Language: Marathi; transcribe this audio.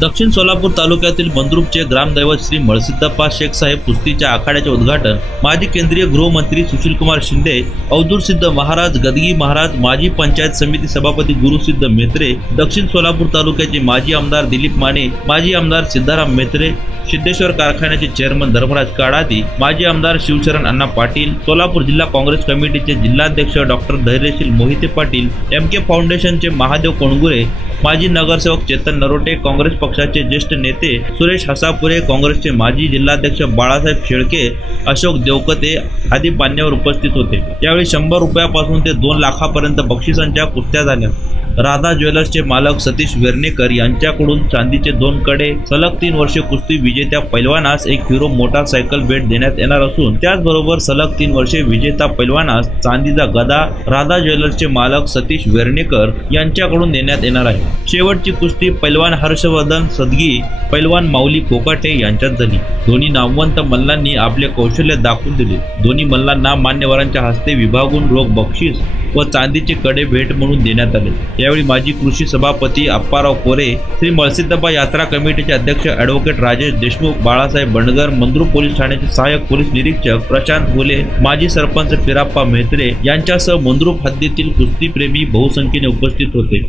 दक्षिण सोलापूर तालुक्यातील मंद्रुपचे ग्रामदैवत श्री मळसिद्धप्पा शेख साहेब कुस्तीच्या आखाड्याचे उद्घाटन माजी केंद्रीय गृहमंत्री सुशीलकुमार शिंदे, अवधूत सिद्ध महाराज, गदगी महाराज, माजी पंचायत समिती सभापती गुरुसिद्ध मेत्रे, दक्षिण सोलापूर तालुक्याचे माजी आमदार दिलीप माने, माजी आमदार सिद्धाराम मेत्रे, सिद्धेश्वर कारखान्याचे चेअरमन धर्मराज काडादी, माजी आमदार शिवशरण अण्णा पाटील, सोलापूर जिल्हा काँग्रेस कमिटीचे जिल्हाध्यक्ष डॉक्टर धैर्यशील मोहिते पाटील, एमके फाउंडेशनचे महादेव कोणगुरे, माजी नगरसेवक चेतन नरोटे, काँग्रेस पक्षाचे ज्येष्ठ नेते सुरेश हसापुरे, काँग्रेसचे माजी जिल्हाध्यक्ष बाळासाहेब शेळके, अशोक देवकते आदी मान्यवर उपस्थित होते। यावेळी 100 रुपयापासून ते 2 लाखापर्यंत बक्षिसांच्या कुस्त्या झाल्या। राधा ज्वेलर्सचे मालक सतीश वेर्णेकर यांच्याकडून चांदीचे 2 कडे, सलग 3 वर्षे कुस्ती विजेत्या पैलवानास एक हिरो मोटारसायकल भेट देण्यात येणार असून त्याचबरोबर सलग 3 वर्षे विजेता पैलवानास चांदीचा गदा राधा ज्वेलर्सचे मालक सतीश वेर्णेकर यांच्याकडून देण्यात येणार आहे। शेवटची कुस्ती पैलवान हर्षवर्धन सदगी, पैलवान माऊली कोकाटे यांच्यात झाली। दोन्ही नामवंत मल्लांनी आपले कौशल्य दाखवून दिले। दोन्ही मल्लांना मान्यवरांच्या हस्ते विभागून रोख बक्षीस व चांदीचे कडे भेट म्हणून देण्यात आले। यावेळी माजी कृषी सभापती अप्पाराव कोरे, श्री मळसिद्धप्पा यात्रा कमिटीचे अध्यक्ष ॲडव्होकेट राजेश देशमुख, बाळासाहेब बंडगर, मंद्रुप पोलीस ठाण्याचे सहाय्यक पोलीस निरीक्षक प्रशांत घोले, माजी सरपंच फिराप्पा मेहत्रे यांच्यासह मंद्रुप हद्दीतील कुस्तीप्रेमी बहुसंख्येने उपस्थित होते।